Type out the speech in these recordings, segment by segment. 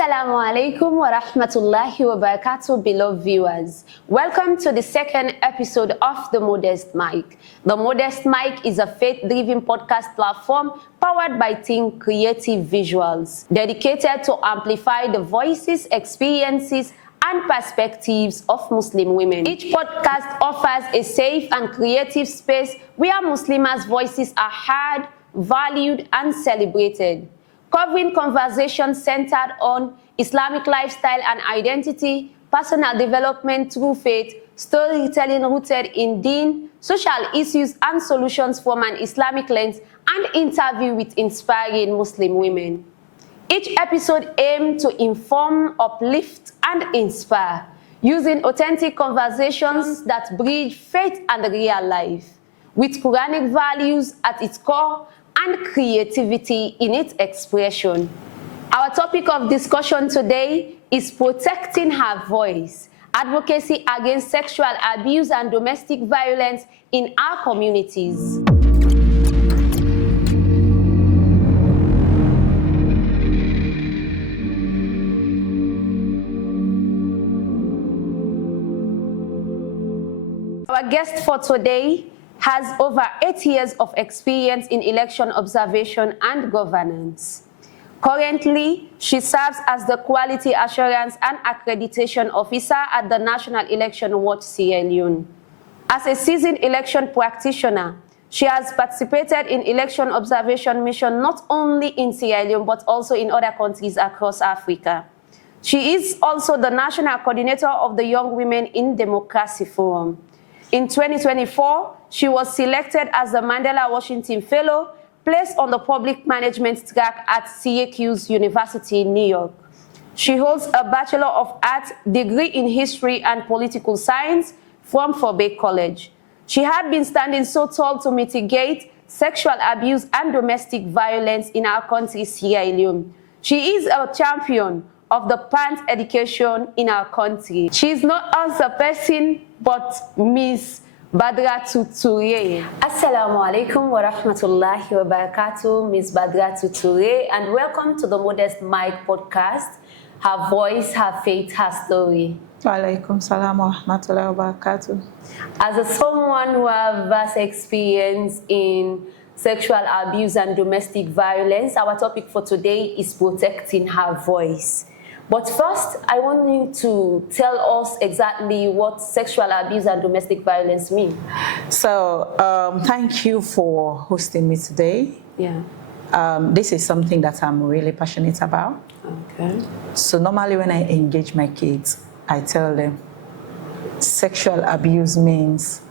Assalamu alaikum wa rahmatullahi wa barakatuh, beloved viewers. Welcome to the second episode of The Modest Mic. The Modest Mic is a faith-driven podcast platform powered by Think Creative Visuals, dedicated to amplify the voices, experiences, and perspectives of Muslim women. Each podcast offers a safe and creative space where Muslims' voices are heard, valued, and celebrated, covering conversations centered on Islamic lifestyle and identity, personal development through faith, storytelling rooted in deen, social issues and solutions from an Islamic lens, and interview with inspiring Muslim women. Each episode aims to inform, uplift, and inspire, using authentic conversations that bridge faith and real life, with Quranic values at its core and creativity in its expression. Our topic of discussion today is protecting her voice, advocacy against sexual abuse and domestic violence in our communities. Our guest for today has over 8 years of experience in election observation and governance. Currently, she serves as the Quality Assurance and Accreditation Officer at the National Election Watch Sierra Leone. As a seasoned election practitioner, she has participated in election observation mission not only in Sierra Leone but also in other countries across Africa. She is also the National Coordinator of the Young Women in Democracy Forum. In 2024, she was selected as the Mandela Washington Fellow, placed on the public management track at Syracuse University in New York. She holds a Bachelor of Arts degree in History and Political Science from Forbay College. She had been standing so tall to mitigate sexual abuse and domestic violence in our country, Sierra Leone. She is a champion of the pant education in our country. She is not as a person, but Miss Badriatu Turay. Assalamu alaikum wa rahmatullahi wa barakatuh, Miss Badriatu Turay, and welcome to the Modest Mic podcast, Her Voice, Her Faith, Her Story. Wa alaikum salam wa rahmatullahi wa barakatuh. As someone who has vast experience in sexual abuse and domestic violence, our topic for today is protecting her voice. But first, I want you to tell us exactly what sexual abuse and domestic violence mean. So, thank you for hosting me today. Yeah. This is something that I'm really passionate about. Okay. So normally when I engage my kids, I tell them sexual abuse means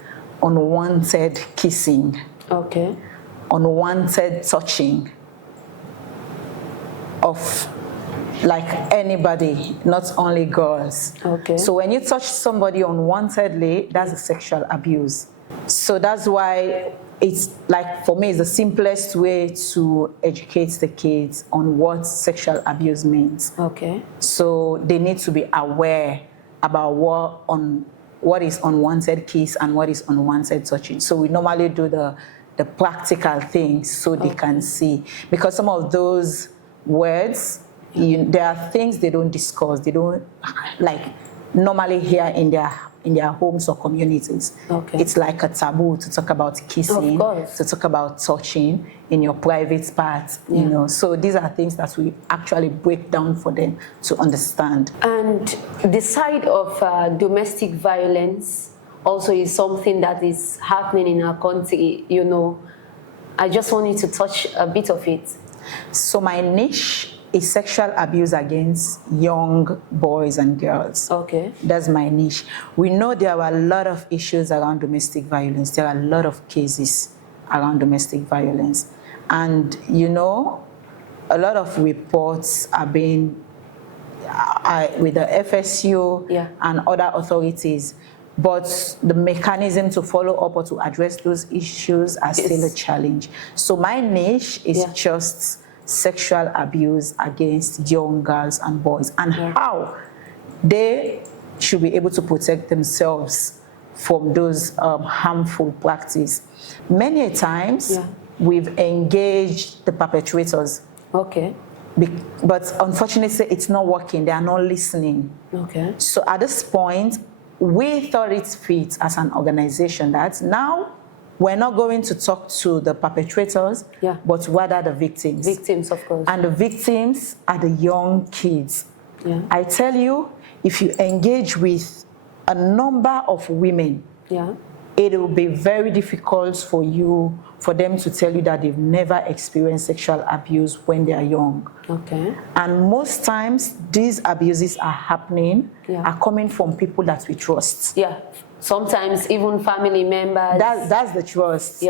unwanted kissing. Okay. Unwanted touching of like anybody, not only girls. Okay. So when you touch somebody unwantedly, that's a sexual abuse. So that's why it's like, for me, it's the simplest way to educate the kids on what sexual abuse means. Okay. So they need to be aware about what is unwanted kiss and what is unwanted touching. So we normally do the practical things so they can see. Because some of those words, there are things they don't discuss, they don't like normally hear in their homes or communities. Okay. It's like a taboo to talk about kissing, to talk about touching in your private parts, you know. So these are things that we actually break down for them to understand. And the side of domestic violence also is something that is happening in our country, you know. I just want you to touch a bit of it. So my niche is sexual abuse against young boys and girls. Okay. That's my niche. We know there are a lot of issues around domestic violence. There are a lot of cases around domestic violence. And, you know, a lot of reports are being, with the FSU and other authorities, but the mechanism to follow up or to address those issues are still a challenge. So my niche is just sexual abuse against young girls and boys, and how they should be able to protect themselves from those harmful practices. Many times we've engaged the perpetrators. Okay. But unfortunately, it's not working. They are not listening. Okay. So at this point, we thought it fit as an organization that now we're not going to talk to the perpetrators, but rather the victims. Victims, of course. And the victims are the young kids. Yeah. I tell you, if you engage with a number of women, it will be very difficult for them to tell you that they've never experienced sexual abuse when they are young. Okay. And most times, these abuses are happening, are coming from people that we trust. Yeah. Sometimes even family members. That's the trust.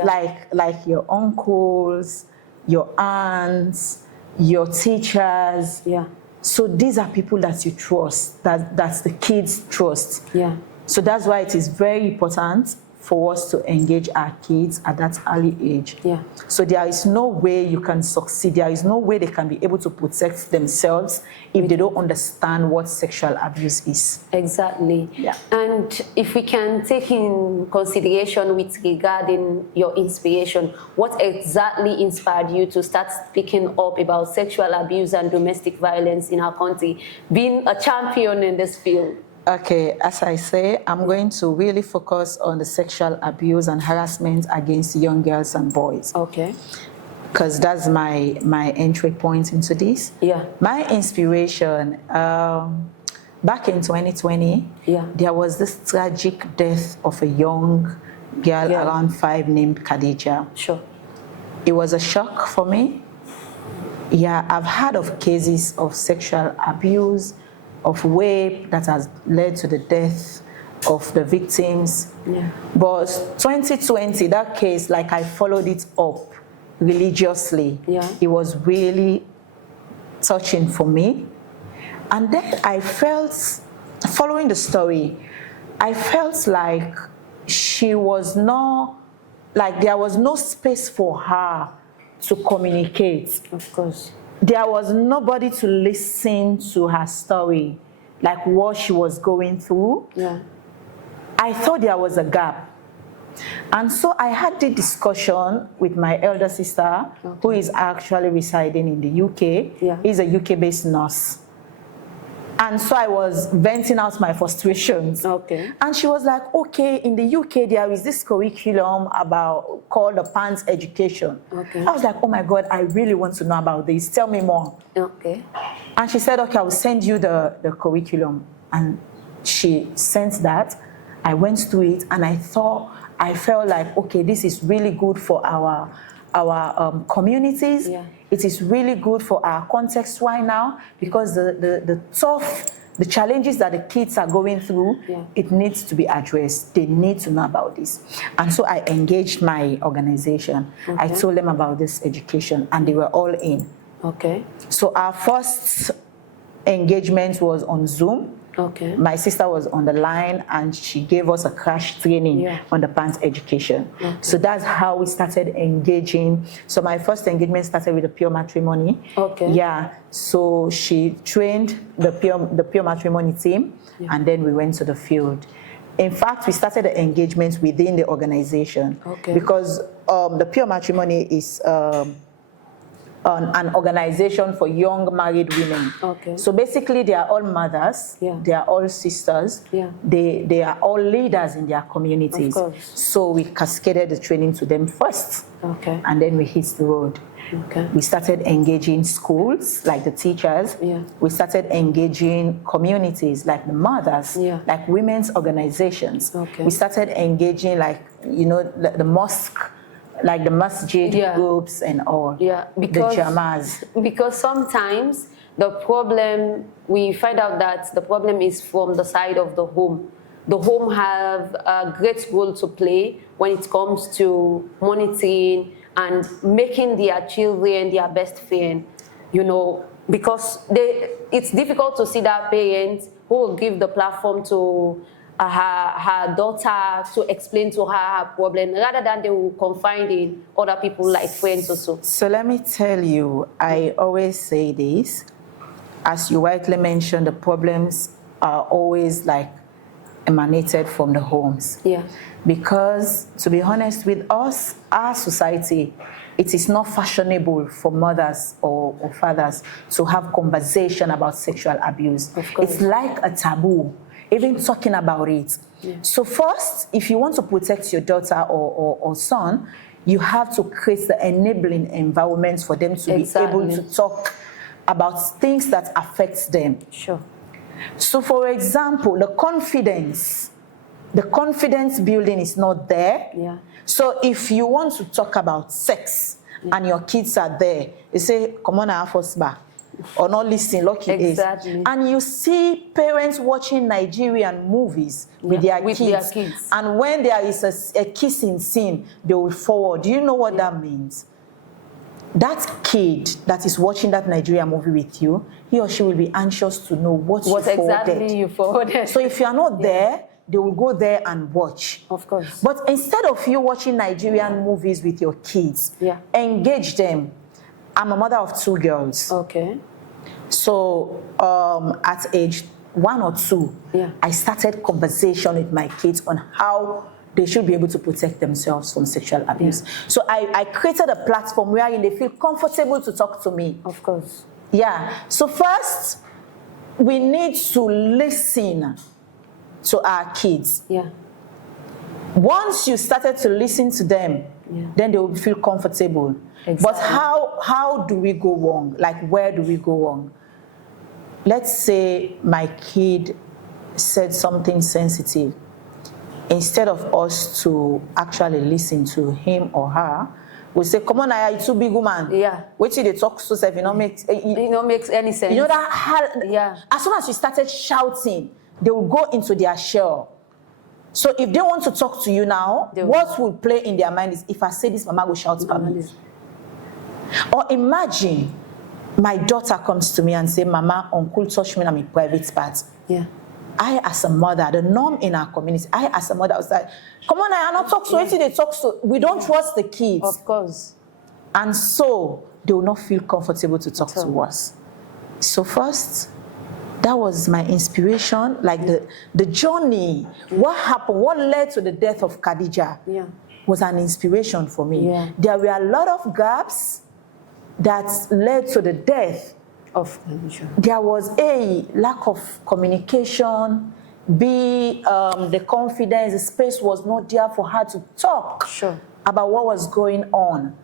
Like your uncles, your aunts, your teachers. Yeah. So these are people that you trust, that's the kids' trust. Yeah. So that's why it is very important for us to engage our kids at that early age. Yeah. So there is no way you can succeed. There is no way they can be able to protect themselves if they don't understand what sexual abuse is. Exactly. Yeah. And if we can take in consideration with regarding your inspiration, what exactly inspired you to start speaking up about sexual abuse and domestic violence in our country, being a champion in this field? Okay, as I say, I'm going to really focus on the sexual abuse and harassment against young girls and boys. Okay. Because that's my entry point into this. Yeah. My inspiration, back in 2020, there was this tragic death of a young girl around 5 named Khadija. Sure. It was a shock for me. Yeah, I've heard of cases of sexual abuse, of rape that has led to the death of the victims. Yeah. But 2020, that case, like I followed it up religiously. Yeah. It was really touching for me. And then I felt, following the story, I felt like she was not, like there was no space for her to communicate. Of course. There was nobody to listen to her story, like what she was going through. Yeah. I thought there was a gap. And so I had the discussion with my elder sister, who is actually residing in the UK. Yeah. He's a UK-based nurse. And so I was venting out my frustrations. Okay. And she was like, okay, in the UK, there is this curriculum called the PANS education. Okay. I was like, oh my God, I really want to know about this. Tell me more. Okay. And she said, okay, I will send you the curriculum. And she sent that. I went through it and I felt like, okay, this is really good for our communities. Yeah. It is really good for our context right now, because the challenges that the kids are going through, it needs to be addressed. They need to know about this. And so I engaged my organization. I told them about this education and they were all in. Okay. So our first engagement was on Zoom. Okay. My sister was on the line and she gave us a crash training on the PANS education. Okay. So that's how we started engaging. So my first engagement started with the pure matrimony. Okay. Yeah. So she trained the pure matrimony team and then we went to the field. In fact, we started the engagement within the organization because the pure matrimony is an organization for young married women. Okay. So basically, they are all mothers. They are all sisters. They are all leaders in their communities. Of course. So we cascaded the training to them first. Okay. And then we hit the road. Okay. We started engaging schools, like the teachers. We started engaging communities, like the mothers, like women's organizations. Okay. We started engaging, like, you know, the mosque, like the masjid groups and all. Yeah, because the jamas. Because sometimes the problem, we find out that the problem is from the side of the home. The home have a great role to play when it comes to monitoring and making their children their best friend, you know, because it's difficult to see that parents who will give the platform to her daughter to explain to her problem, rather than they will confide in other people like friends also. So let me tell you, I always say this, as you rightly mentioned, the problems are always like emanated from the homes. Yeah. Because, to be honest with us, our society, it is not fashionable for mothers or fathers to have conversation about sexual abuse. Of course. It's like a taboo, even talking about it. Yeah. So first, if you want to protect your daughter or son, you have to create the enabling environment for them to be able to talk about things that affect them. Sure. So for example, the confidence building is not there. Yeah. So if you want to talk about sex and your kids are there, you say, come on, have us back. Or not listening, lucky exactly. is. And you see parents watching Nigerian movies with their kids. And when there is a kissing scene, they will forward. Do you know what that means? That kid that is watching that Nigerian movie with you, he or she will be anxious to know what you forwarded. Exactly you forwarded. So if you are not there, they will go there and watch. Of course. But instead of you watching Nigerian movies with your kids, engage them. I'm a mother of 2 girls. Okay. So at age 1 or 2, I started conversation with my kids on how they should be able to protect themselves from sexual abuse. Yeah. So I created a platform wherein they feel comfortable to talk to me. Of course. Yeah. So first, we need to listen to our kids. Yeah. Once you started to listen to them, then they will feel comfortable. Exactly. But how do we go wrong? Like, where do we go wrong? Let's say my kid said something sensitive. Instead of us to actually listen to him or her, we say, come on, you too big woman. Yeah. Wait till they talk so self, it don't make any sense. You know that as soon as you started shouting, they will go into their shell. So if they want to talk to you now, what will play in their mind is, if I say this, mama will shout at me. Or imagine my daughter comes to me and say, mama, uncle touched me in my private part. Yeah. I, as a mother, the norm in our community, I, as a mother, was like, come on, I not talk so they talk so. We don't trust the kids. Of course. And so they will not feel comfortable to talk to us. So first, that was my inspiration, like the journey. What happened, what led to the death of Khadija was an inspiration for me. Yeah. There were a lot of gaps that led to the death of Khadija. There was a lack of communication, the confidence, the space was not there for her to talk about what was going on.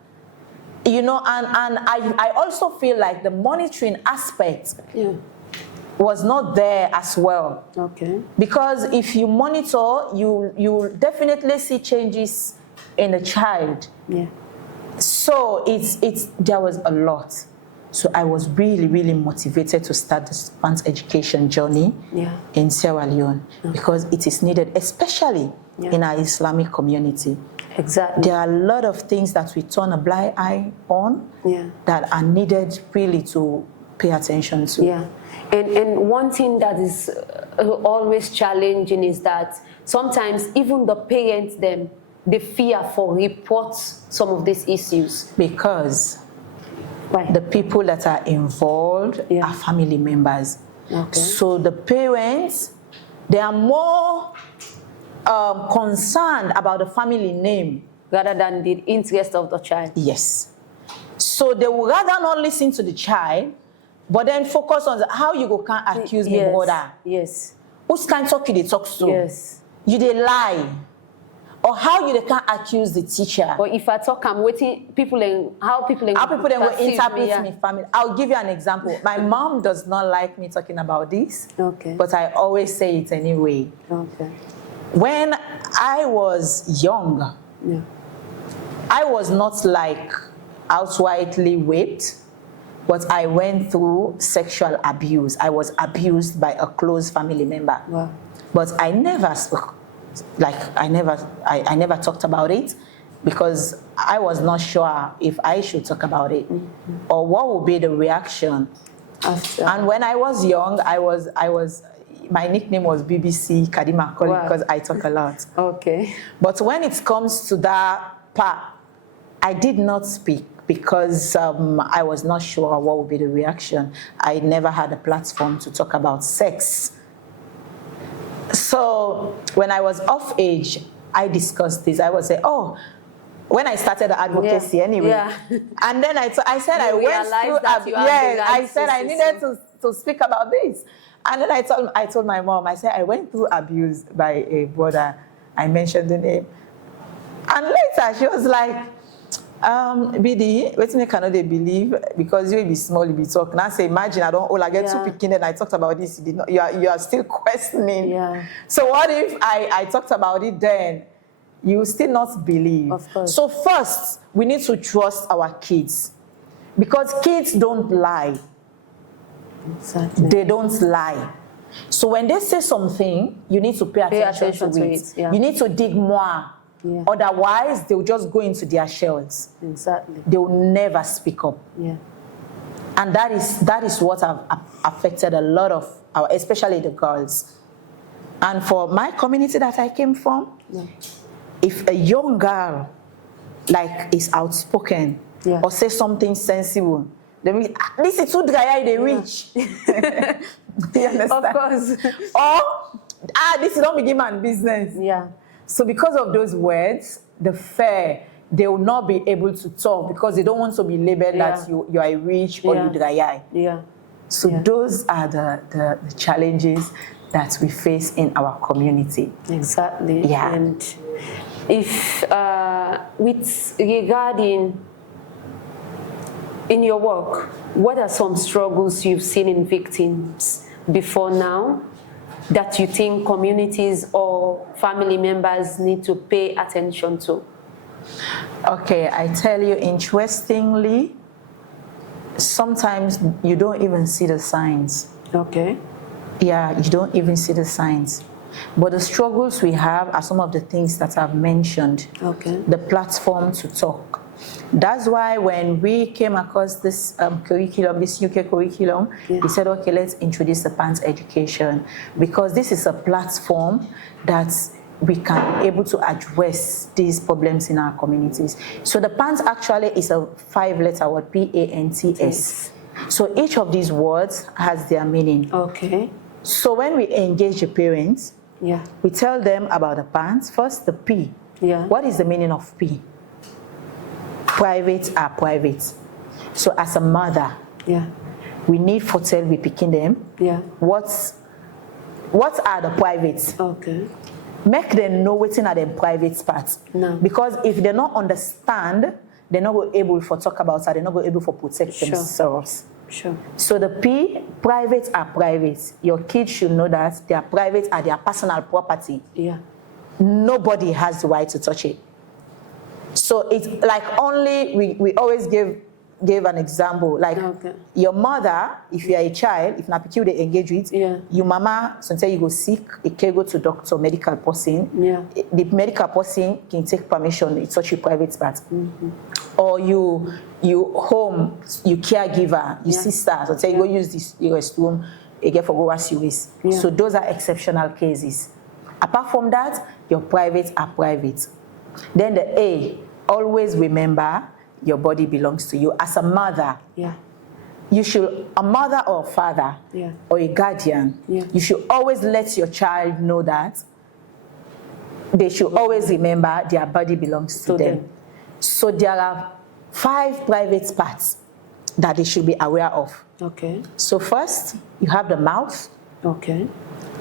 You know, and I also feel like the monitoring aspect was not there as well. Okay. Because if you monitor, you definitely see changes in a child. Yeah. So there was a lot. So I was really, really motivated to start the Spans education journey in Sierra Leone because it is needed, especially in our Islamic community. Exactly. There are a lot of things that we turn a blind eye on that are needed really to pay attention to. Yeah. And one thing that is always challenging is that sometimes even the parents, they fear for report some of these issues. Because the people that are involved are family members. Okay. So the parents, they are more concerned about the family name rather than the interest of the child. Yes. So they would rather not listen to the child, but then focus on how you go can't accuse me brother. Yes. Who's kind talk you they talk to? Yes. You they lie. Or how you can't accuse the teacher. Or if I talk, I'm waiting, how people will interpret me family. I'll give you an example. My mom does not like me talking about this. Okay. But I always say it anyway. Okay. When I was young, I was not like outrightly raped, but I went through sexual abuse. I was abused by a close family member. Wow. But I never spoke. Like I never talked about it because I was not sure if I should talk about it or what would be the reaction. And when I was young, my nickname was BBC Kadima Koli because I talk a lot. Okay. But when it comes to that part, I did not speak because I was not sure what would be the reaction. I never had a platform to talk about sex. So when I was of age, I discussed this. I was saying, oh, when I started the advocacy anyway. Yeah. And then I said I went through, I said I needed to speak about this. And then I told my mom, I said I went through abuse by a brother. I mentioned the name. And later she was like, BD, wait me cannot they believe because you will be small, you be talking. I say, imagine I don't I get too picking and I talked about this. You did not, you are still questioning. Yeah. So what if I talked about it then? You will still not believe. Of course. So first, we need to trust our kids. Because kids don't lie. Exactly. They don't lie. So when they say something, you need to pay attention to it. Yeah. You need to dig more. Yeah. Otherwise, they'll just go into their shells. Exactly. They will never speak up. Yeah. And that is what have affected a lot of our, especially the girls. And for my community that I came from, if a young girl like is outspoken or say something sensible, this is too dry, they reach. You understand? Of course. Or this is not begin man business. Yeah. So because of those words, the fair, they will not be able to talk because they don't want to be labeled that you are a witch or you dry eye. Yeah. So those are the challenges that we face in our community. Exactly. Yeah. And if with regarding in your work, what are some struggles you've seen in victims before now that you think communities or family members need to pay attention to? Okay, I tell you, interestingly, sometimes you don't even see the signs. Okay. Yeah, you don't even see the signs. But the struggles we have are some of the things that I've mentioned. Okay. The platform to talk. That's why when we came across this curriculum, this UK curriculum, we said, okay, let's introduce the PANS education, because this is a platform that we can be able to address these problems in our communities. So the PANS actually is a 5-letter word, PANTS. So each of these words has their meaning. Okay. So when we engage the parents, we tell them about the PANS. First, the P. What is the meaning of P? Private are private. So as a mother, we need for tell we picking them. What are the privates? Okay. Make them know what's in their private parts. No. Because if they don't understand, they're not able to talk about it, they're not able to protect themselves. Sure. So the P, private are private. Your kids should know that their private are their personal property. Nobody has the right to touch it. So it's like only, we always gave an example, like your mother, if you are a child, if not you they engage with, your mama, sometimes you go sick, it can go to doctor, medical person, the medical person can take permission to touch your private part. Or you home, you caregiver, your sister, so you go use this your restroom, you get for go wash your waist. So those are exceptional cases. Apart from that, your privates are private. Then the A, always remember your body belongs to you. As a mother, you should, a mother or a father or a guardian, you should always let your child know that they should always remember their body belongs to them. So there are 5 private parts that they should be aware of. Okay. So first, you have the mouth. Okay.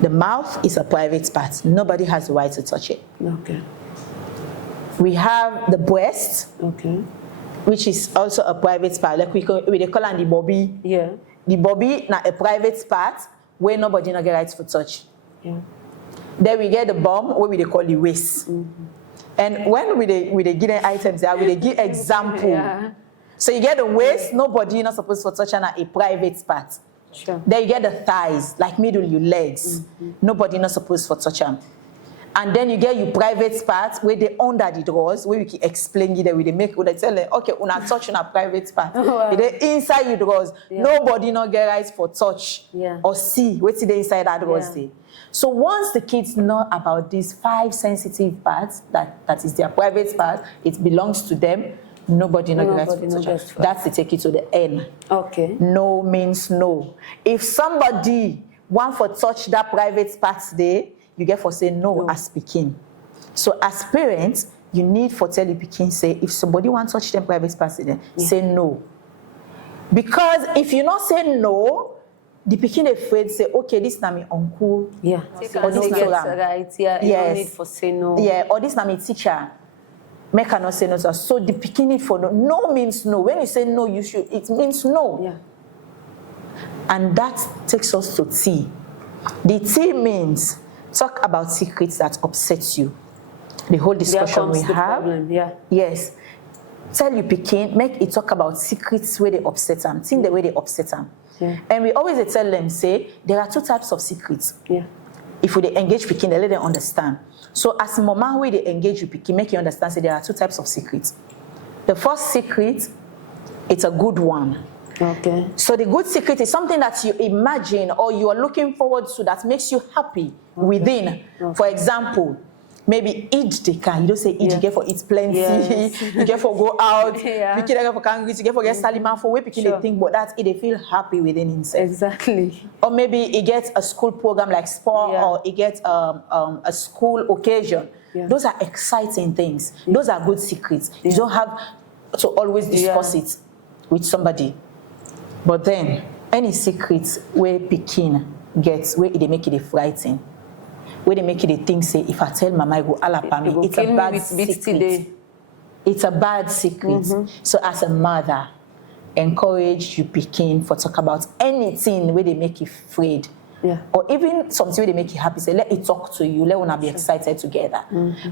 The mouth is a private part. Nobody has the right to touch it. Okay. We have the breast. Okay. Which is also a private part. Like we call it the bobby. Yeah. The bobby na a private part where nobody no get rights for touch. Yeah. Then we get the bum, where we call the waist. And when we give them items there, we give example. So you get the waist, nobody not supposed to touch on a private part. Sure. Then you get the thighs, like middle your legs. Nobody not supposed to touch them. And then you get your private parts where they under the drawers, where we can explain it, where they make, where they tell them, okay, we're not touching a private part. They inside your drawers. Nobody not get rights for touch or see what's the inside that drawers. So once the kids know about these 5 sensitive parts, that is their private part, it belongs to them, nobody not get rights for touch. That's to take it to the N. Okay. No means no. If somebody want for touch that private part today, you get for say no as pikin. So as parents, you need for tell your pikin say, if somebody wants to touch them private part, say no. Because if you not say no, the pikin afraid say, okay, this na me uncle. Yeah. Or this na right. Yeah. Yes. No need for say no. Yeah. Or this na me teacher. Make her not say no to us. So the pikin need for no. No means no. When you say no, you should. It means no. Yeah. And that takes us to T. The T means talk about secrets that upset you. The whole discussion we have. Problem. Yeah. Yes. Tell you pikin, make it talk about secrets where they upset them, think the way they upset them. Yeah. And we always tell them, say, there are two types of secrets. Yeah. If we they engage pikin, they let them understand. So as mama, where they engage you pikin, make you understand, say there are two types of secrets. The first secret, it's a good one. Okay. So the good secret is something that you imagine or you are looking forward to that makes you happy within. Okay. For example, maybe eat the car. You don't say eat, you get for eat plenty, you get for go out, you get for can't you get for get salima for where people they think, but that they feel happy within himself. Exactly. Or maybe he gets a school program like sport, or he gets a school occasion. Yeah. Those are exciting things. Yeah. Those are good secrets. Yeah. You don't have to always discuss it with somebody. But then, any secrets where pikin gets, where they make it frightened, where they make it a thing, say, if I tell mama, I go alapa me, it's a bad secret. It's a bad secret. So as a mother, encourage you pikin for talk about anything where they make you afraid. Yeah. Or even something where they make you happy, say, let it talk to you, let una be excited together.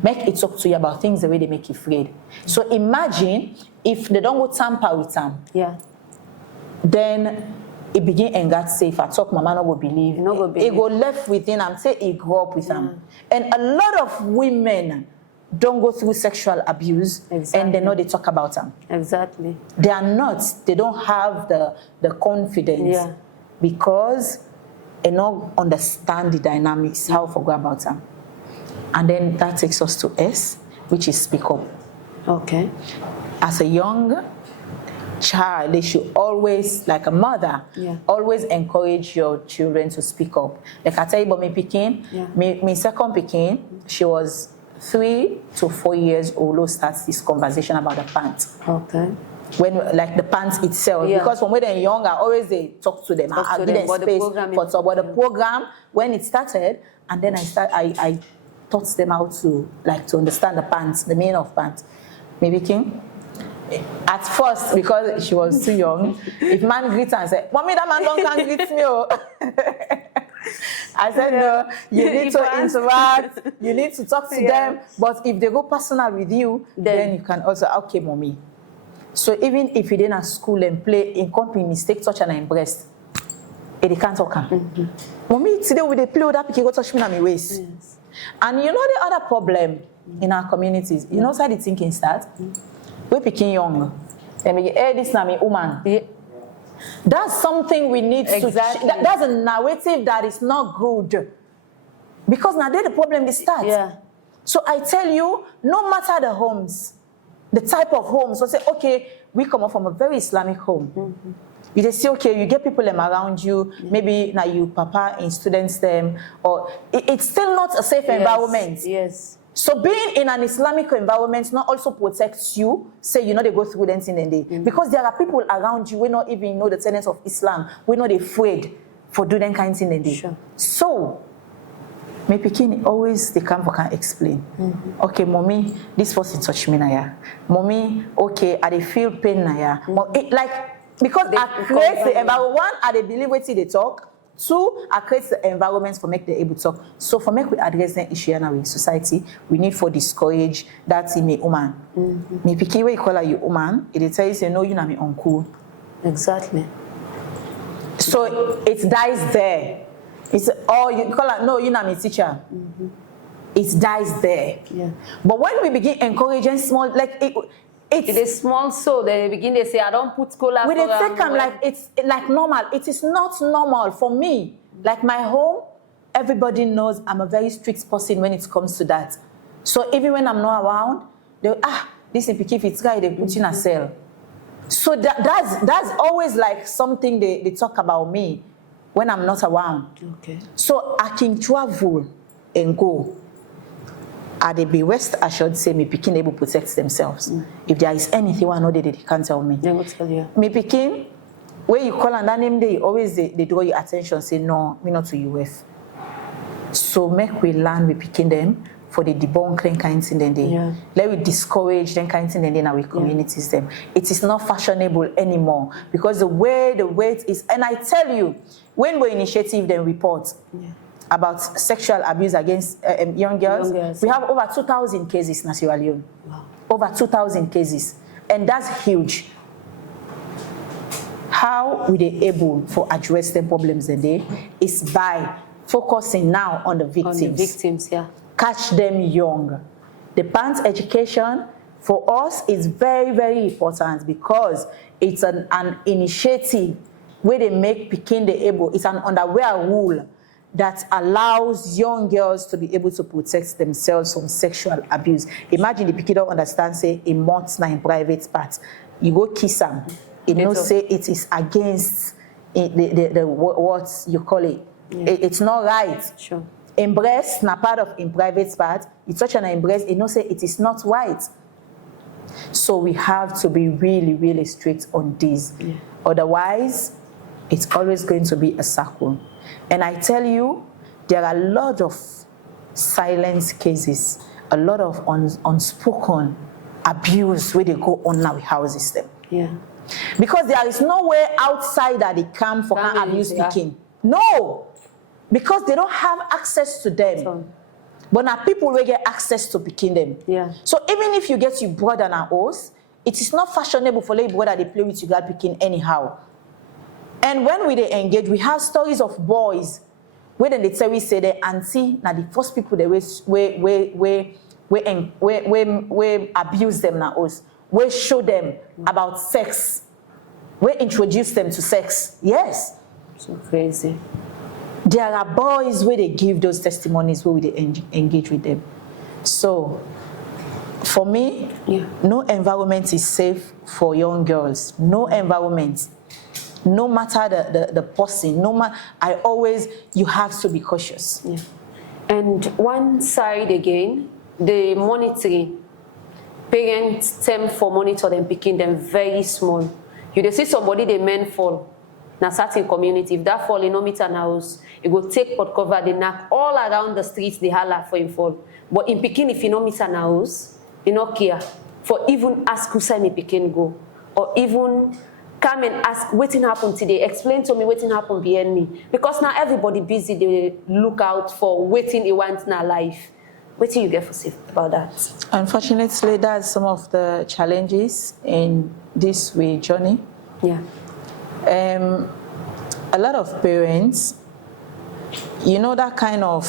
Make it talk to you about things the way they make you afraid. So imagine if they don't go tamper with them. Yeah. Then it begin and God say, if I talk, mama no go believe. It go left within and say it grow up with them. And a lot of women don't go through sexual abuse and they know they talk about them. Exactly. They are not. They don't have the confidence because they don't understand the dynamics, how to go about them. And then that takes us to S, which is speak up. Okay. As a young child, they should always, like a mother, always encourage your children to speak up. Like I tell you about me Pekin, my second Pekin, she was 3 to 4 years old who starts this conversation about the pants. Okay. When like the pants itself, because when they're younger, always they talk to them. I give them space for talk about the program when it started, and then I taught them how to understand the pants, the meaning of pants. Maybe King. At first, because she was too young, if man greets her and say, "Mommy, that man don't greet me." Oh. I said, no, you need to interact, you need to talk to them, but if they go personal with you, then you can also, okay, mommy. So even if you didn't at school and play in company, mistake, touch and embrace, they can't talk. Mommy, today we they play with that, because go touch me on my waist. Yes. And you know the other problem in our communities, you know how the thinking starts? We picking young. And we hey, this na me woman. Yeah. That's something we need to that's a narrative that is not good. Because now there the problem they start. Yeah. So I tell you, no matter the homes, the type of homes, so say, okay, we come up from a very Islamic home. You just say, okay, you get people around you, maybe now you papa in students them, or it's still not a safe environment. Yes. So being in an Islamic environment not also protects you, say you know they go through dancing and they because there are people around you who not even know the tenets of Islam, we're not afraid for doing that kind of thing and they. Sure. So my pikin always they come for can explain. Okay, mommy, this person touch me now. Mommy, okay, I feel pain now. Like because I create the environment, one, I believe what they talk. 2, I create the environments for make them able to talk. So for make we address the issue in our society, we need for discourage that in me woman. Me picky way you call her you woman, it tell you say no, you na me uncle. Exactly. So it dies there. It's you call her no, you na me teacher. It dies there. Yeah. But when we begin encouraging small, like it is small, so they begin to say, I don't put cola. With a second, like it's like normal. It is not normal for me. Like my home, everybody knows I'm a very strict person when it comes to that. So even when I'm not around, they this is if it's guy they put in a cell. So that's always like something they talk about me when I'm not around. Okay. So I can travel and go, are they be rest assured say me pikin able to protect themselves. If there is anything I know they can't tell me. They will tell you. Me pikin, where you call and that name they always they draw your attention, say no, me not to UF. So make we learn we pikin them for the debunk them kind thing then they let we discourage them kind thing then in our communities them. It is not fashionable anymore because the way the weight is, and I tell you, when we initiative then report about sexual abuse against young girls, we have over 2,000 cases in Sierra Leone. Wow. Over 2,000 cases, and that's huge. How we they able to address the problems today is by focusing now on the victims. On the victims, yeah. Catch them young. The parents' education for us is very, very important because it's an initiative where they make pikin the able. It's an underwear rule that allows young girls to be able to protect themselves from sexual abuse. Imagine the pikin don't understand, say, a month now in private parts. You go kiss them. You know, say it is against the what you call it. Yeah. It's not right. Sure. Embrace, na part of in private part. You touch and embrace, you know, say it is not right. So we have to be really, really strict on this. Yeah. Otherwise, it's always going to be a circle. And I tell you, there are a lot of silent cases, a lot of unspoken abuse where they go on now with houses them. Yeah. Because there is no way outside that they come for can abuse speaking. No. Because they don't have access to them. So, but now people will get access to picking them. Yeah. So even if you get your brother and host, it is not fashionable for little brother they play with you girl picking anyhow. And when we they engage, we have stories of boys where then they tell we say the auntie now the first people they we abuse them now us, we show them about sex, we introduce them to sex. Yes. So crazy. There are boys where they give those testimonies where they engage with them. So, for me, no environment is safe for young girls. No environment. No matter the person, no matter, you have to be cautious. Yeah. And one side again, the monitoring. Parents tend for monitor them, picking them very small. You see somebody they men fall. In a certain community, if that fall in no meter in house, you go take pot cover the neck all around the streets, they holler for him fall. But in Pekin, if you no meter in house, you no care for even ask who say me Pekin go, or even come and ask waiting happen today. Explain to me waiting happen behind me, because now everybody busy. They look out for waiting he wants in our life. What do you get for say about that? Unfortunately, that's some of the challenges in this way journey. Yeah. A lot of parents, you know, that kind of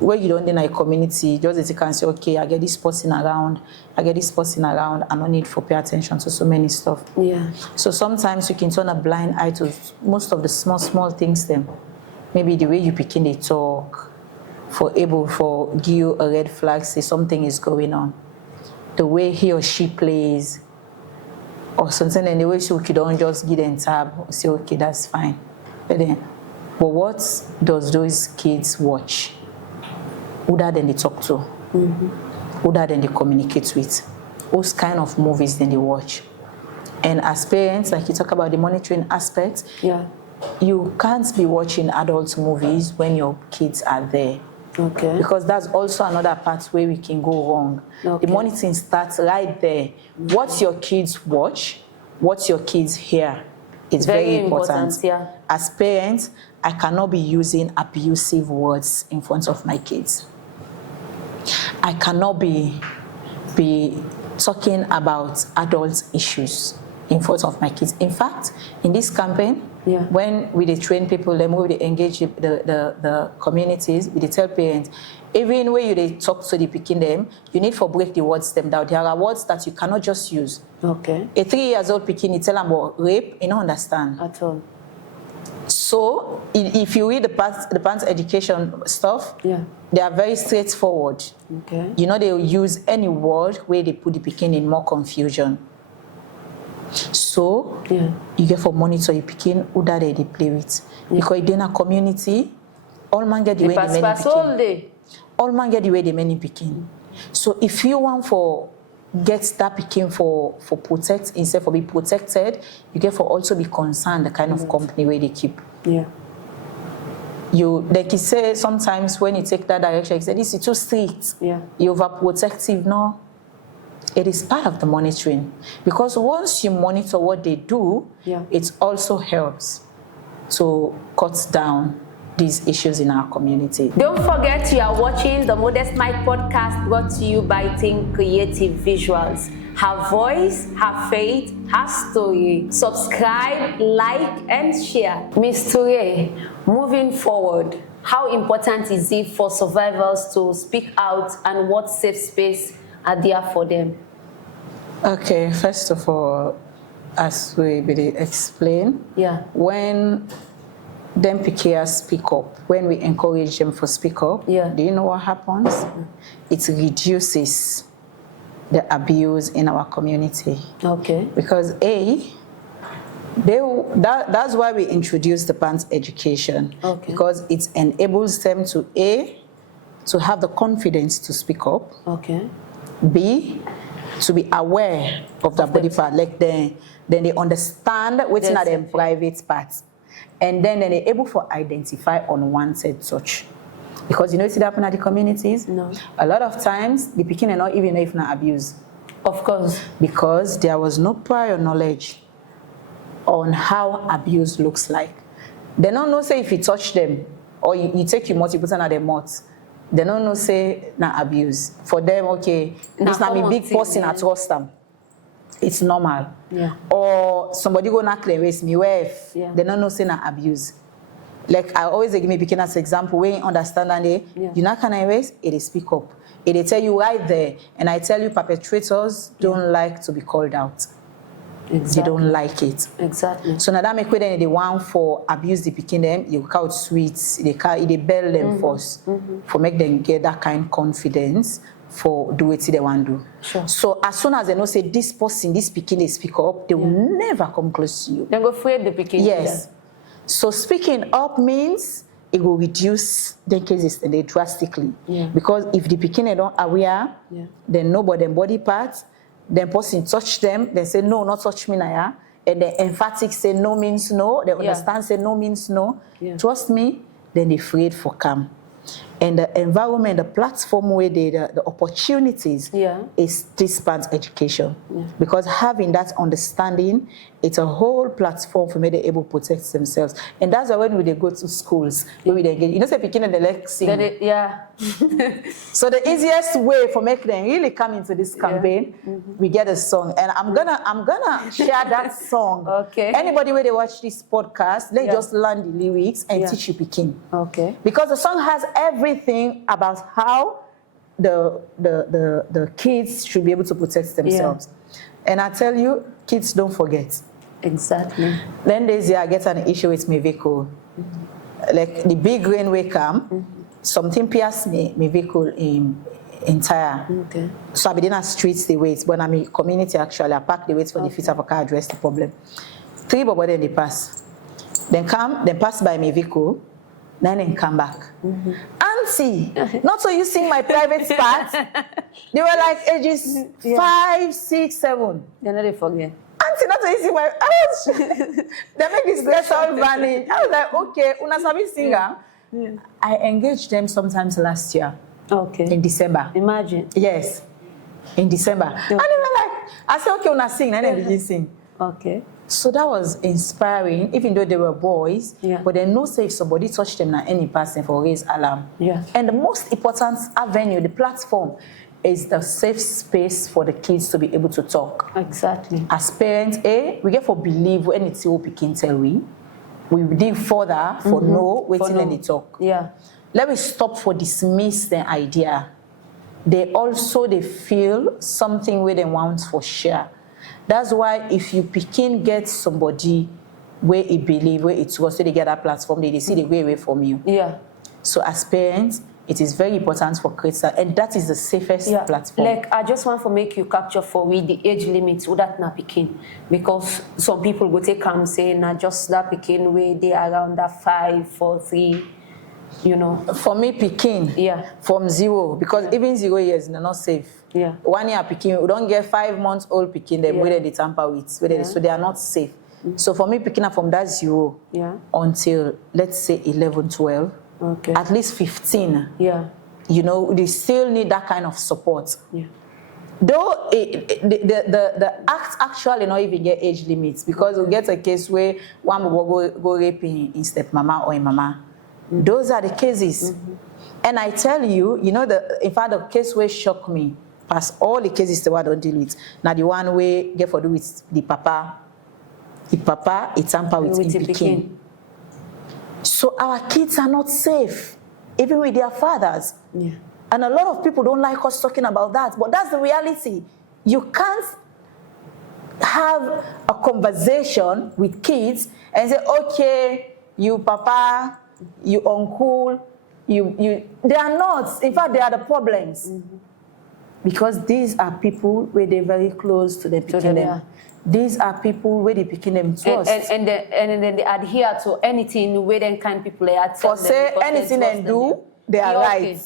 where you don't in a community, just as you can say, okay, I get this person around, I don't need to pay attention to so many stuff. Yeah. So sometimes you can turn a blind eye to most of the small things then. Maybe the way you begin to talk, for give you a red flag, say something is going on. The way he or she plays, or something in the way you don't just get in tab, say, okay, that's fine. But what does those kids watch? Who that then they talk to? Who that then they communicate with? What kind of movies then they watch? And as parents, like you talk about the monitoring aspect, you can't be watching adult movies when your kids are there. Okay. Because that's also another part where we can go wrong. Okay. The monitoring starts right there. What your kids watch, what your kids hear, it's very important. Yeah. As parents, I cannot be using abusive words in front of my kids. I cannot be talking about adult issues in front of my kids. In fact, in this campaign, when we train people, then we engage the communities, we tell parents, even when you talk to the picking them, you need to break the words them down. There are words that you cannot just use. Okay. A 3-year-old picking, you tell them about rape, you don't understand. At all. So if you read the parents' education stuff, they are very straightforward. Okay. You know, they will use any word where they put the picking in more confusion. So you get for monitor your picking who that they play with. Because in a community, all man get the way they picking. all man get the way they many pikin. So if you want for get that pikin for protect instead for be protected, you get for also be concerned the kind of company where they keep. Yeah. You like you say sometimes when you take that direction, you say this is too strict. Yeah. You're overprotective. No, it is part of the monitoring, because once you monitor what they do, it also helps to cut down these issues in our community. Don't forget you are watching the Modest Mic podcast, brought to you by Think Creative Visuals. Her voice, her faith, her story. Subscribe, like, and share. Ms. Turay, moving forward, how important is it for survivors to speak out, and what safe space are there for them? Okay, first of all, as we explain, when them PKers speak up, when we encourage them to speak up, do you know what happens? It reduces the abuse in our community. Okay. Because that's why we introduced the parents' education. Okay. Because it enables them to to have the confidence to speak up. Okay. B, to be aware of the body part, like then they understand what's in their private parts. And then they're able to identify unwanted touch. Because you know what happens at the communities? No. A lot of times, the pikin not even know if not abuse. Of course. Because there was no prior knowledge on how abuse looks like. They don't know say if you touch them, or you take your mouth, you put it on their mouth, they don't know say not abuse. For them, okay, this not a big person I trust them. It's normal. Yeah. Or somebody go knock and raise me wife. Yeah. They don't know say na abuse. Like I always give me begin as example when you understand and you not can erase, it is speak up. It they tell you right there, and I tell you perpetrators don't like to be called out. Exactly. They don't like it. Exactly. So now that make when they want for abuse the pikin them, you count sweets, they bell them first for make them get that kind of confidence for do what they want to do. Sure. So as soon as they know say this person, this pikin they speak up, they will never come close to you. They go afraid the pikin. Yes. So speaking up means it will reduce the cases drastically. Yeah. Because if the pikin they don't aware, then nobody body parts, then person touch them, they say no, not touch me now. And the emphatic say no means no. They understand say no means no. Yeah. Trust me, then they afraid for come. And the environment, the platform where the opportunities is this parents' education. Yeah. Because having that understanding, it's a whole platform for me to able to protect themselves. And that's why when they go to schools, when we engage, you know, say picking the like sing. So the easiest way for making them really come into this campaign, we get a song. And I'm gonna share that song. Okay. Anybody where they watch this podcast, they just learn the lyrics and teach you picking. Okay. Because the song has everything about how the kids should be able to protect themselves. And I tell you, kids don't forget. Exactly. Then there's I get an issue with my vehicle. Like the big rain will come, something pierced my vehicle in tire. Okay. So I be in a streets the wait, but I'm in community actually. I park the wait for the fit of a car address the problem. 3 but then they pass. Then pass by my vehicle, then they come back. Auntie, not so you sing my private part. They were like ages 5, 6, 7. Then they forget. Auntie, not so you sing my. They make this stress all vanish. I was like, okay, una sabi singer. I engaged them sometimes last year. Okay. In December. Imagine. Yes. In December. Okay. And they were like, I said, okay, una sing, and then they begin sing. Okay. So that was inspiring, even though they were boys, but they know say if somebody touched them at any person for raise alarm. Yeah. And the most important avenue, the platform, is the safe space for the kids to be able to talk. Exactly. As parents, we get for believe when it's all picking tell we dig further for no, waiting and they talk. Yeah. Let me stop for dismiss the idea. They feel something where they want for share. That's why if you picking get somebody where it believe, where it's was, so they get that platform, they see the way away from you. Yeah. So as parents, it is very important for kids, and that is the safest platform. Like I just want to make you capture for me the age limit with that na picking, because some people go take and say na just that picking where they around that 5, 4, 3. you know? For me, Pekin, from 0, because even 0 years, they're not safe. 1 year Pekin, we don't get 5 months old Pekin, them whether they tamper with, so they are not safe. So for me, Pekin from that 0 until, let's say, 11, 12, at least 15, you know, they still need that kind of support. Though the act actually not even get age limits, because we get a case where one will go raping in stepmama or in mama. Those are the cases. And I tell you, you know, in fact, the case where shock me, past all the cases that I don't deal with, now the one way get for do with the papa, it tamper with the Pekin. So our kids are not safe, even with their fathers. And a lot of people don't like us talking about that, but that's the reality. You can't have a conversation with kids and say, okay, you papa, you uncle, they are not. In fact, they are the problems. Because these are people where they're very close to the Pekin. These are people where they Pekin them trust. And then they adhere to anything where they kind people are. For say anything they do, they are right.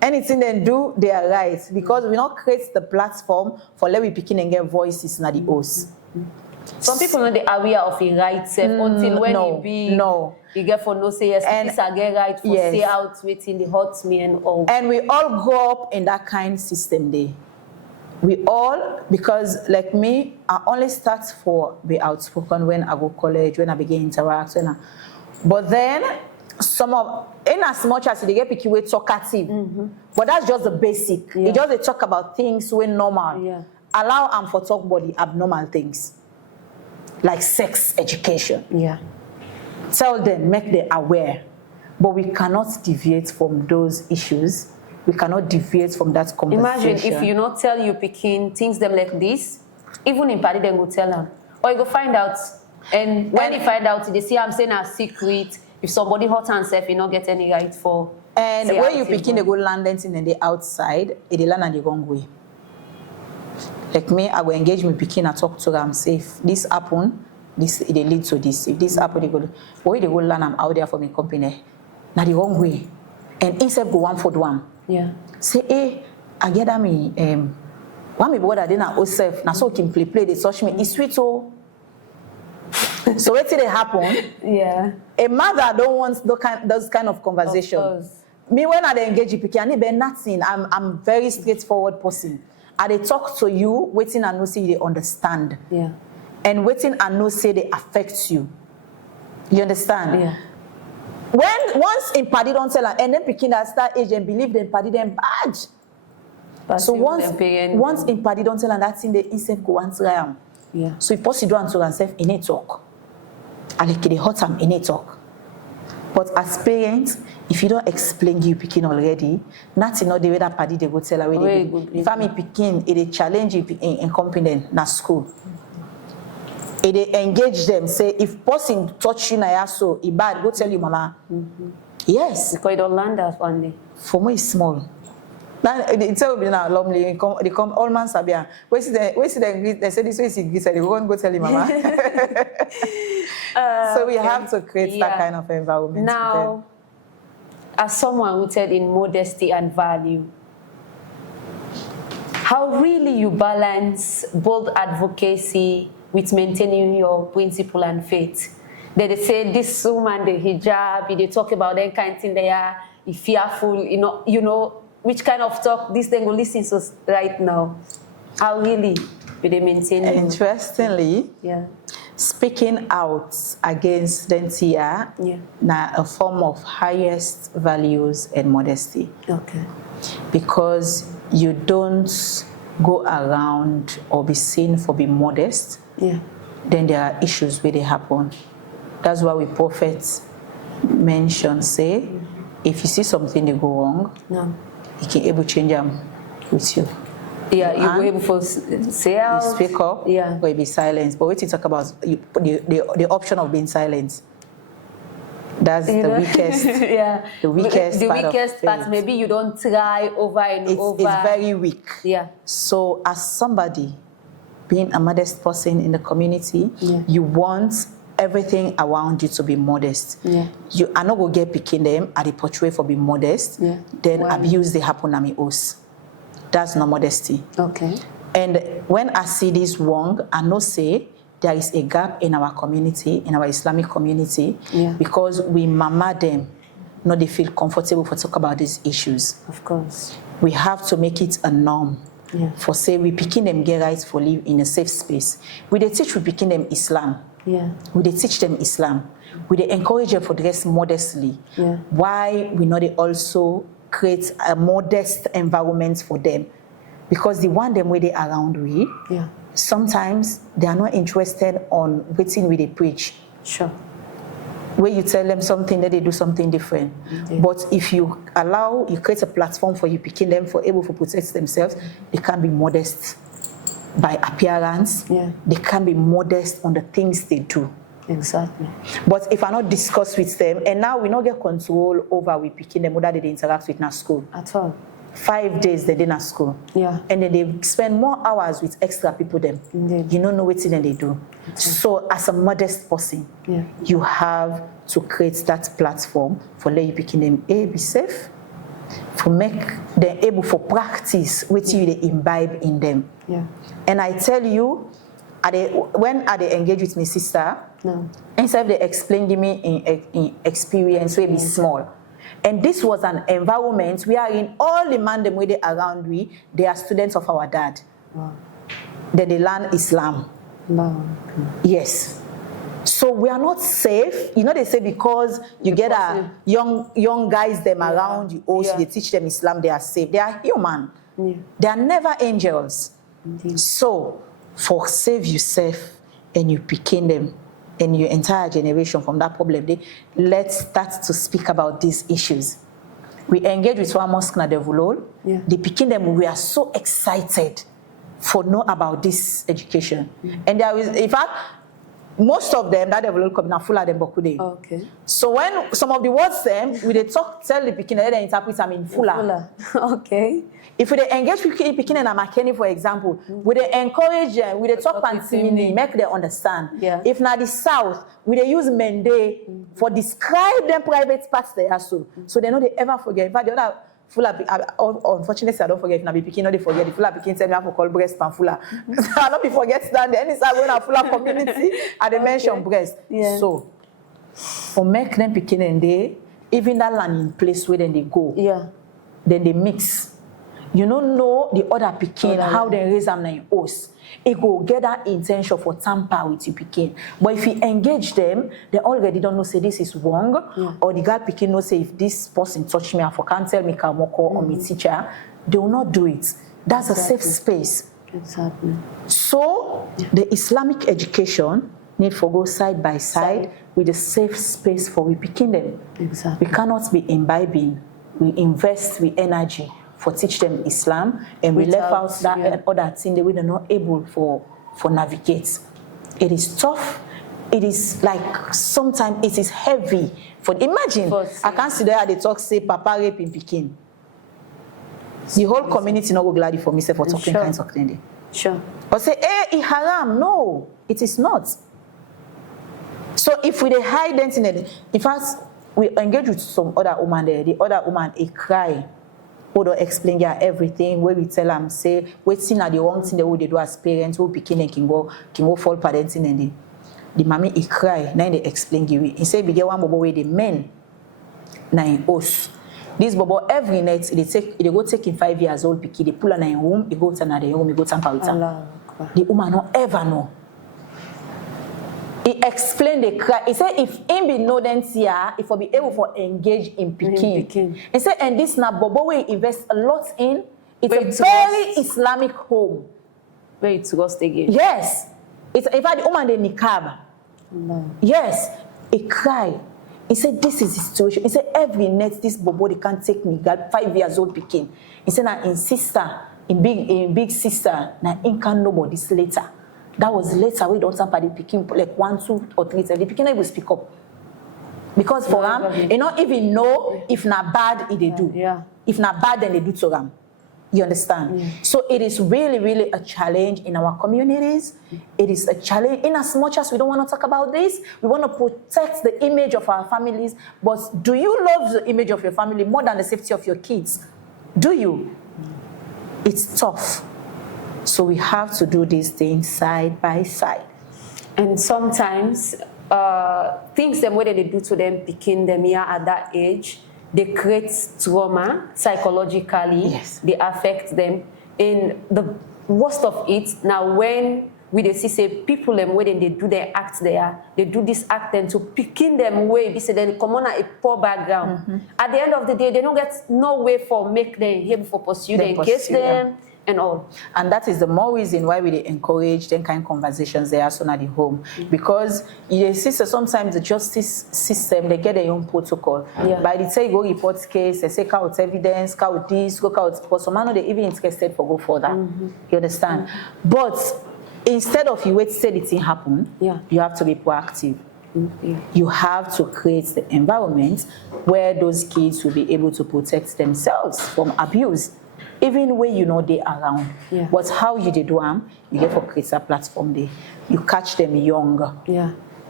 Anything they do, they are right. Because we not create the platform for let we Pekin and get voices in the host. Some people know they are aware of the right self until when you get for no say yes, and this I get right for say out waiting the hurts me and all. And we all grow up in that kind of system there. We all, because like me, I only start for be outspoken when I go college, when I begin interact, but then some of, in as much as they get picky with talkative, but that's just the basic. It just they talk about things when normal. Allow them for talk about the abnormal things, like sex education. Tell them, make them aware, but we cannot deviate from those issues. We cannot deviate from that conversation. Imagine if you not tell you Pekin things them like this, even in party, then go tell them. Or you go find out. And when you find out, they see I'm saying a secret. If somebody hurt himself, you not get any right for. And when you Pekin, they go land dancing and they outside, they land and they go away. Like me, I will engage with Pekin and talk to them, say, if this happen, this they lead to this. If this happen, they go, why they go land, I'm out there for my company. Now the wrong way. And instead go one for one. Say, hey, I get that me, one me brother then I self, now so can play, they touch me, it's sweet oh. So what did it happen? A mother don't want those kind of conversation. Of me when I engage you, I need nothing. I'm very straightforward person. I they talk to you, waiting and no say they understand. And waiting and no say they affect you. You understand? When once in party don't tell her, and then picking that start age and believe them party them bad. So once in party don't tell her that thing they instant go answer them. So if possible answer themselves in a talk. And like they hurt them in a talk. But as parents, if you don't explain you picking already, nothing not the way that party they go tell her where they go. If I'm picking, it is challenge in company na school. They engage them, say, if person touch you na so, it bad, go tell you, mama. Yes. Because you don't learn that one day. For me, it's small. Now, they tell me now, lovely, they come, all man sabia. Where see they say this way, they won't go tell you, mama. So we have to create that kind of environment. Now, as someone rooted in modesty and value, how really you balance bold advocacy with maintaining your principle and faith? They say this woman, the hijab, they talk about that kind of thing, they are fearful, you know, which kind of talk this thing will listen to right now? How really do they maintain? Interestingly, speaking out against them here, now a form of highest values and modesty. Because you don't go around or be seen for being modest, then there are issues where they happen. That's why we prophets mention, say, if you see something they go wrong, you can able to change them with you. You go able to say out. You speak up, or you be silent. But what you talk about, the option of being silent. That's the weakest. The weakest part. Maybe you don't try over and over. It's very weak. So as somebody, being a modest person in the community, you want everything around you to be modest. Yeah. You are not going to get picking them at the portray for being modest. Yeah. Then Wow. abuse they happen at me house. That's not modesty. Okay. And when I see this wrong, I know say there is a gap in our community, in our Islamic community, Yeah. because we mama them, not they feel comfortable for talk about these issues. Of course. We have to make it a norm. Yeah. For say we picking them get rights for live in a safe space. We they teach we picking them Islam. Yeah. We they teach them Islam. We they encourage them for dress modestly. Yeah. Why we not they also create a modest environment for them? Because they want them where they around we. Yeah. Sometimes they are not interested on waiting with they preach. Sure. Where you tell them something, that they do something different. Yeah. But if you create a platform for you picking them for able to protect themselves, they can be modest by appearance. Yeah. They can be modest on the things they do. Exactly. But if I not discuss with them, and now we not get control over we picking them, whether they interact with in our school. At all. 5 days they did in school. Yeah. And then they spend more hours with extra people them. Indeed. You don't know what they do. So as a modest person, Yeah. you have to create that platform for let you picking them be safe, for make them able for practice what you they imbibe in them. Yeah. And I tell you, when I engage with my sister, No. instead of they explain to me in experience where be small. And this was an environment we are in all the man them where they around we, they are students of our dad. Wow. Then they learn Islam. Wow. Yes. So we are not safe. You know they say because you get a young guys them around you also they teach them Islam, they are safe. They are human. Yeah. They are never angels. Indeed. So for save yourself and you picking them and your entire generation from that problem, let's start to speak about these issues. We engage with one mosque na Devulol. Yeah. They picking them, we are so excited for know about this education. And there is, in fact, most of them that Devulol come na full of them bokude. Okay. So when some of the words them, we they tell the picking, they interpret them in fuller. Okay. If we dey engage with picking and Makeni, for example, we dey encourage them, we dey talk pansimini, make them understand. Yeah. If na the south, we dey use mende for describe them private parts they are so they know they ever forget. In fact, the other fuller, unfortunately, I don't forget if na be picking, no they forget. The fuller picking tell me I have to call breast and fuller. I don't be forget that. Anytime when a fuller community, I dey mention breast. Yeah. So for make them picking and they, even that learning place where then they go, then they mix. You don't know the other picking, how they raise them in host. It go get that intention for tamper with you picking. But if you engage them, they already don't know say this is wrong, or the guy picking know say if this person touch me, I can't tell me Kamoko or my teacher, they will not do it. That's a safe space. Exactly. So the Islamic education need to go side by side with a safe space for we picking them. Exactly. We cannot be imbibing. We invest with energy for teach them Islam, and we left out that other thing that we are not able for navigate. It is tough. It is like sometimes it is heavy. For imagine, I can't see there they talk say Papa rape in Pekin. The whole community not go glad for me say for talking kinds of things. Sure. Or say, it haram. No, it is not. So if we hide them in fact, we engage with some other woman there. The other woman cry. Who don't explain everything, where we tell them, say, waiting at the wrong thing they do as parents, who picking and can go fall parenting and the mommy cry, now they explain you. He say, begin one bobo where the men na in us. This bobo every night they go take in 5 years old picky, they pull her in room, he go to another room, he go tamper with her. The woman not ever know. He explained the cry. He said if him be know then here, if we be able to engage in picking. He said, and this na bobo we invest a lot in. It's a very Islamic home. Where it's lost again. Yes. It's in fact the woman the niqab. No. Yes. He cried. He said this is the situation. He said every night this bobo they can't take me. Got 5 years old picking. He said na in sister, in big sister, na in can nobody this later. That was later we don't tamper the picking like 1, 2, or 3 times. The picking will speak up. Because for them, you don't even know if not bad, they do. Yeah. If not bad, then they do to them. You understand? Yeah. So it is really, really a challenge in our communities. It is a challenge in as much as we don't want to talk about this. We want to protect the image of our families. But do you love the image of your family more than the safety of your kids? Do you? It's tough. So we have to do these things side by side. And sometimes things them way they do to them, picking them here at that age, they create trauma psychologically. Yes. They affect them. And the worst of it, now when we they see say people them when they do their act there, they do this act and to picking them way, they say then come on a poor background. At the end of the day, they don't get no way for make them here for pursue them, case them and all. And that is the more reason why we encourage them kind of conversations there so at the home. Because you see sometimes the justice system, they get their own protocol. Yeah. By the time you go report case, they say count evidence, count this, go count, because some man they even interested for go further. You understand? But instead of you wait till the thing happen, you have to be proactive. You have to create the environment where those kids will be able to protect themselves from abuse. Even when you know they are around. But how you do them, you get for create a platform there. You catch them young.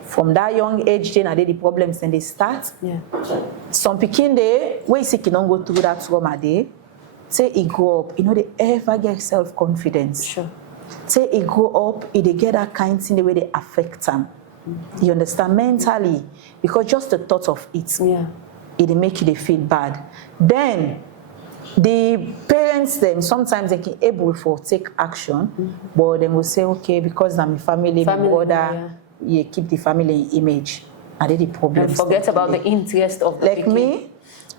From that young age, then are the problems and they start. Some picking there, where you see can go through that trauma there, say he grow up, they ever get self-confidence. Sure. Say he grow up, they get that kind of thing the way they affect them. You understand? Mentally. Because just the thought of it, it make you feel bad. Then the parents then sometimes they can able for take action, but they will say, okay, because I'm a family my brother, you keep the family image. Are they the problems? And forget about the interest of the like me,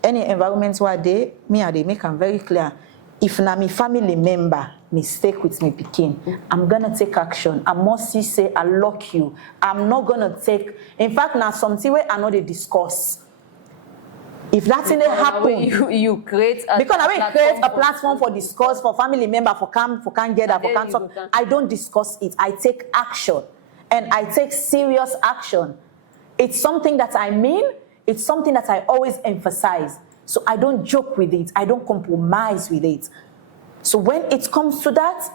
any environment where they make them very clear. If na my family member mistake with me picking, I'm gonna take action. I must say I lock you. I'm not gonna take. In fact, now something where I know they discuss. If that thing happen, you create a because I will create a platform for discuss for family member for can get that for can talk. I don't discuss it. I take action, and I take serious action. It's something that I mean. It's something that I always emphasize. So I don't joke with it. I don't compromise with it. So when it comes to that,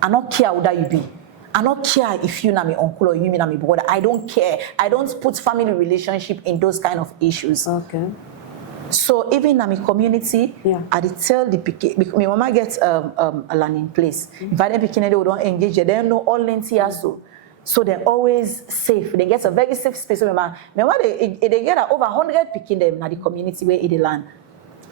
I don't care who that you be. I don't care if you na my uncle or you na my brother. I don't care. I don't put family relationship in those kind of issues. Okay. So even in my community, I tell the pikin, my mama gets a learning place. If I don't pikin, they don't engage. They don't know all lengths here so they're always safe. They get a very safe space. My mama they get over 100 pikin them in the community where they learn.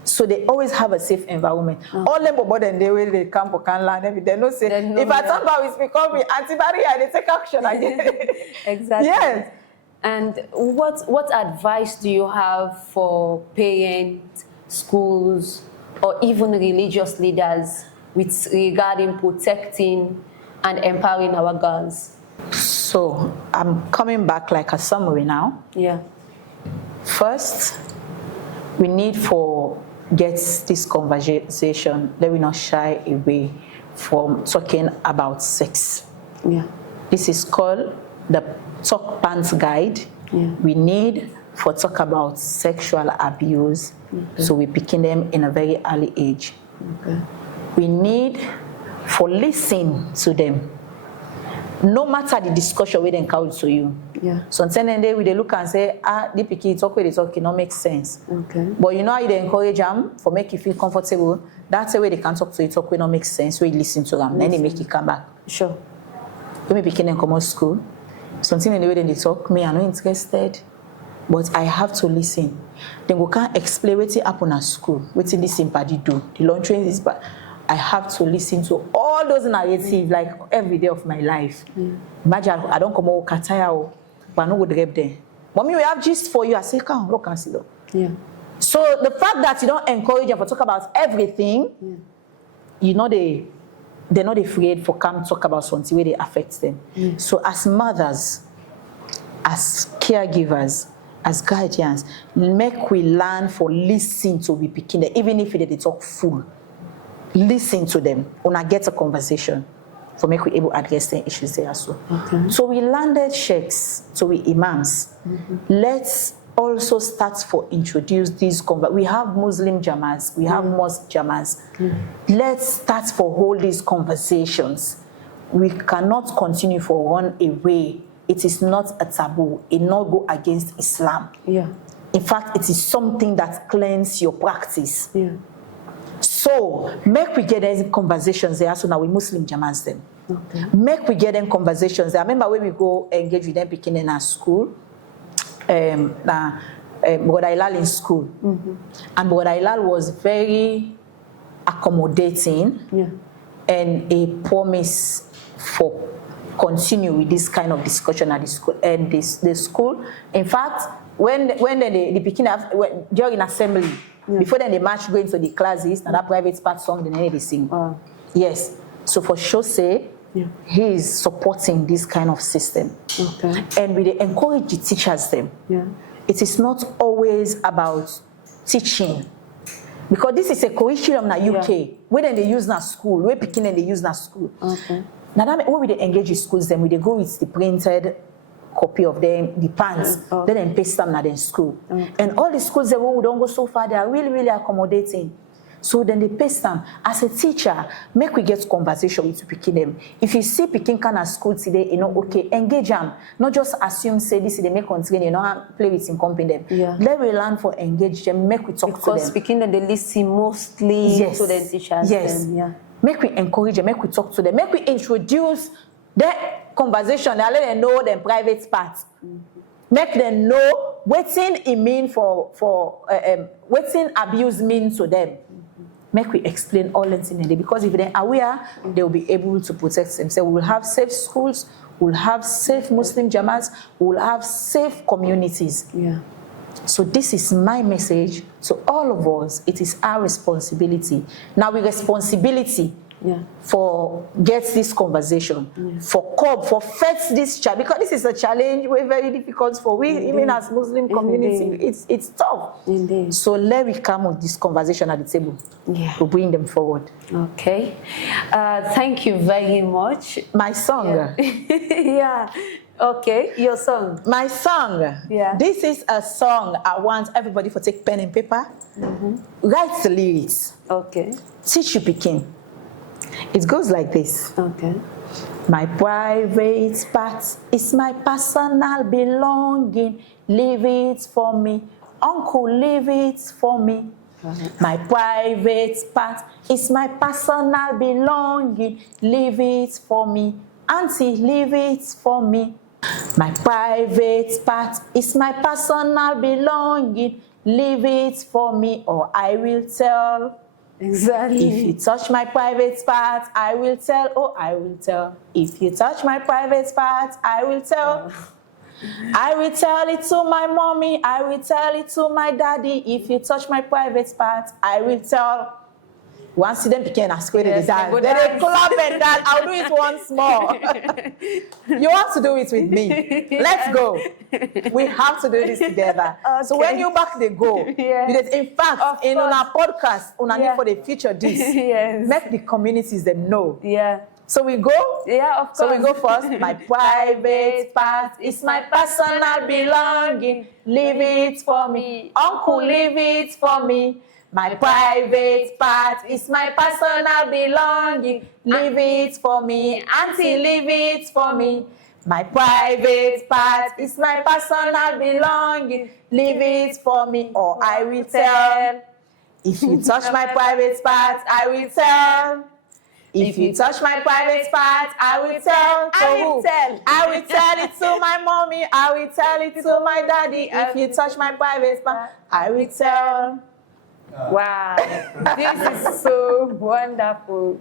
So they always have a safe environment. All them about them they come for can learn. They don't say if I talk about it become me anti-barrier, they take action again. Exactly. Yes. And what advice do you have for parents, schools, or even religious leaders with regarding protecting and empowering our girls? So I'm coming back like a summary now. First, we need for get this conversation. Let me not shy away from talking about sex. This is called the Talk Pants Guide. We need for talk about sexual abuse. So we're picking them in a very early age. We need for listen to them. No matter the discussion we encourage to you. So then they look and say, the picky talk with the talk, it not make sense. But you know how they encourage them for make you feel comfortable. That's the way they can talk to you, talk will not make sense. So you listen to them, then they make you come back. Sure. When we begin and come out school, something in the way they talk, me, I'm not interested, but I have to listen. Then we can't explain what happened at school, what this impadi do, the laundry is bad. I have to listen to all those narratives like every day of my life. Imagine I don't come out kataya, but I no would rape them. Mommy, we have gist for you. I say, come look and see though. So the fact that you don't encourage them to talk about everything, they're not afraid for come talk about something where they affect them. So as mothers, as caregivers, as guardians, make we learn for listening to be picking them, even if they talk full. Listen to them, una get a conversation for make we able to address the issues there as well. So we landed sheikhs, so we imams. Let's also start for introduce these we have Muslim Jamas, we have mosque Jamas. Let's start for hold these conversations. We cannot continue for run away. It is not a taboo. It not go against Islam. Yeah. In fact, it is something that cleanses your practice. Yeah. So make we get them conversations there. So now we Muslim Jamas them. Okay. Make we get them conversations there. I remember when we go engage with them beginning in our school. Brother Ilal in school, and Brother Ilal was very accommodating, and a promise for continue with this kind of discussion at the school. And the school, in fact, when the beginning during assembly, before then the march go into the classes, and that private part song, then they sing. Yes, so for sure say. He is supporting this kind of system. Okay. And we encourage the teachers them. Yeah. It is not always about teaching. Because this is a curriculum in the UK. Where then they use in school, where picking and they use in school. Okay. Now that when we engage with schools, then we go with the printed copy of them, the pants, then paste them in the school. Okay. And all the schools that we don't go so far, they are really, really accommodating. So then they paste them. As a teacher, make we get conversation with picking them. If you see picking kind of school today, okay, engage them. Not just assume, say this, they make continue, play with him, company them. Yeah. Let we learn for engage them, make we talk to them. Because picking them, they listen mostly to the teachers. Yes. Them, yeah. Make we encourage them, make we talk to them, make we introduce that conversation, let them know them private parts. Make them know what it mean for what abuse means to them. Make we explain all that in the day, because if they're aware, they will be able to protect themselves. We'll have safe schools, we'll have safe Muslim Jamas, we'll have safe communities. Yeah. So this is my message to all of us. It is our responsibility. Now with responsibility for get this conversation, for face this challenge, because this is a challenge we're very difficult for we, even as Muslim community. It's tough. Indeed. So let me come with this conversation at the table to bring them forward. Okay. Thank you very much. My song. Yeah. Okay, your song. My song. Yeah. This is a song I want everybody to take pen and paper. Write the lyrics. Okay. Teach you picking. It goes like this. Okay. My private part is my personal belonging. Leave it for me. Uncle, leave it for me. My private part is my personal belonging. Leave it for me. Auntie, leave it for me. My private part is my personal belonging. Leave it for me, or I will tell. Exactly. If you touch my private part, I will tell. Oh, I will tell. If you touch my private part, I will tell. I will tell it to my mommy. I will tell it to my daddy. If you touch my private part, I will tell. Once them begin ask where they dance, then they clap and dance. I'll do it once more. You want to do it with me? Let's go. We have to do this together. Okay. So when you back, they go. Because in fact, in our podcast, need for the future this. Make the communities them know. Yeah. So we go. Yeah, of course. So we go first. My private part is my personal belonging. Leave it for me. Uncle, leave it for me. My private part is my personal belonging. Leave it for me. Auntie, leave it for me. My private part is my personal belonging. Leave it for me, or I will tell. If you touch my private part, I will tell. If you touch my private part, I will tell. I will tell. I will tell it to my mommy. I will tell it to my daddy. If you touch my private part, I will tell. Wow, this is so wonderful.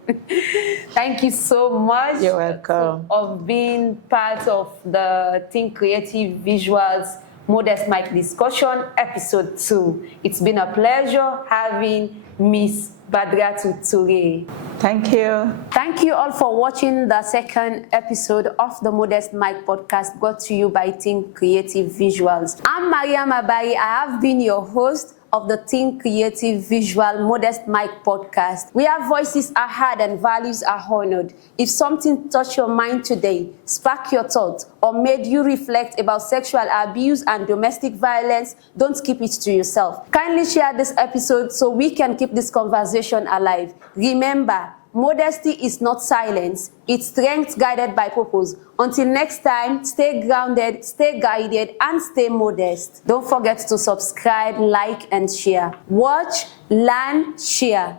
Thank you so much. You're welcome. Of being part of the Think Creative Visuals Modest Mic Discussion Episode 2. It's been a pleasure having Miss Badriatu Turay. Thank you. Thank you all for watching the second episode of the Modest Mic Podcast, brought to you by Think Creative Visuals. I'm Mariam Abai. I have been your host of the Think Creative Visual Modest Mic podcast, where voices are heard and values are honored. If something touched your mind today, sparked your thoughts, or made you reflect about sexual abuse and domestic violence, don't keep it to yourself. Kindly share this episode so we can keep this conversation alive. Remember, modesty is not silence, it's strength guided by purpose. Until next time, stay grounded, stay guided, and stay modest. Don't forget to subscribe, like, and share. Watch, learn, share.